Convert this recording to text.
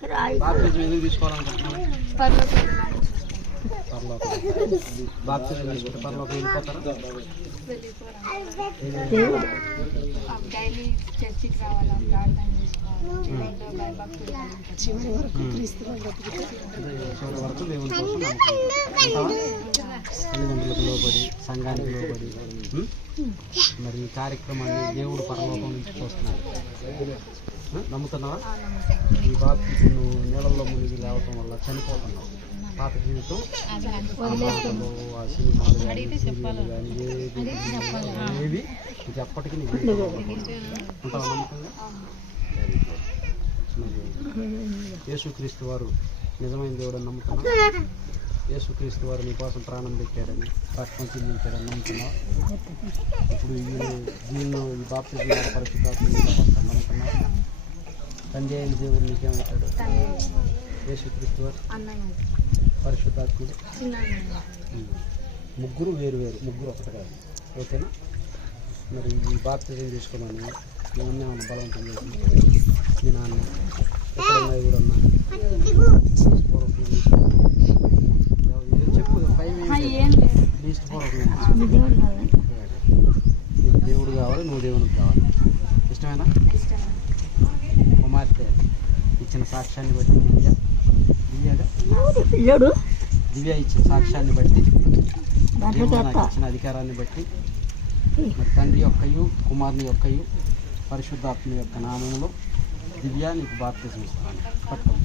బాప్తిజం ఎందుకు తీసుకోవాలనుకుంటున్నాను? బాప్తిజం తీసుకుంటే పరలోకం వెళ్ళిపోతారా? డైలీ చర్చికి రావాలా, ప్రార్థన చేసుకోవాలి, చివరి వరకు దేవుని కోసం నమ్మకం తల్లిదండ్రులకు లోబడి, సంఘానికి లోబడి మరి ఈ కార్యక్రమాన్ని దేవుడు పరలోకం నుంచి చూస్తున్నాడు. నమ్ముతున్నావా? ఈ బాప్తిజం నువ్వు నీళ్ళల్లో మునిగి లేవటం వల్ల చనిపోతున్నావు. పాత జీవితం ఆ సినిమాలు కానీ ఏవి నీకు ఎప్పటికీ నీకు ఉంటావు నమ్మకంగా. యేసుక్రీస్తు వారు నిజమైన దేవుడు అని నమ్ముతున్నావు. యేసుక్రీస్తు వారు నీ కోసం ప్రాణం పెట్టాడని, రక్తం చెల్లించాడని నమ్ముతున్నావు. ఇప్పుడు దీనిలో ఈ బాప్తిజం పరిశుద్ధాత్మ నమ్ముతున్నావు. తండ్రి అయిన దేవుడు నీకేమవుతాడు? యేసుక్రీస్తు వారు, పరిశుద్ధాత్ముడు, ముగ్గురు వేరు వేరు, ముగ్గురు ఒకటి కాదు. ఓకేనా? మరి ఈ బాప్తిజం తీసుకోమని మీ అన్న ఏమన్నా బలవంతం చేసింది? మీ నాన్న ఎక్కడున్నా ఎవరన్నా చెప్పు. లీస్ట్ నీకు దేవుడు కావాలి, నువ్వు దేవునికి కావాలి. ఇష్టమేనా? కుమార్తె ఇచ్చిన సాక్ష్యాన్ని బట్టి దివ్య ఇచ్చిన సాక్ష్యాన్ని బట్టి, దేవుడు నాకు ఇచ్చిన అధికారాన్ని బట్టి, మరి తండ్రి యొక్కయు కుమారుని యొక్కయు పరిశుద్ధాత్మ యొక్క నామంలో దివ్య నీకు బాప్తిజం ఇస్తున్నాను. పట్టుకో.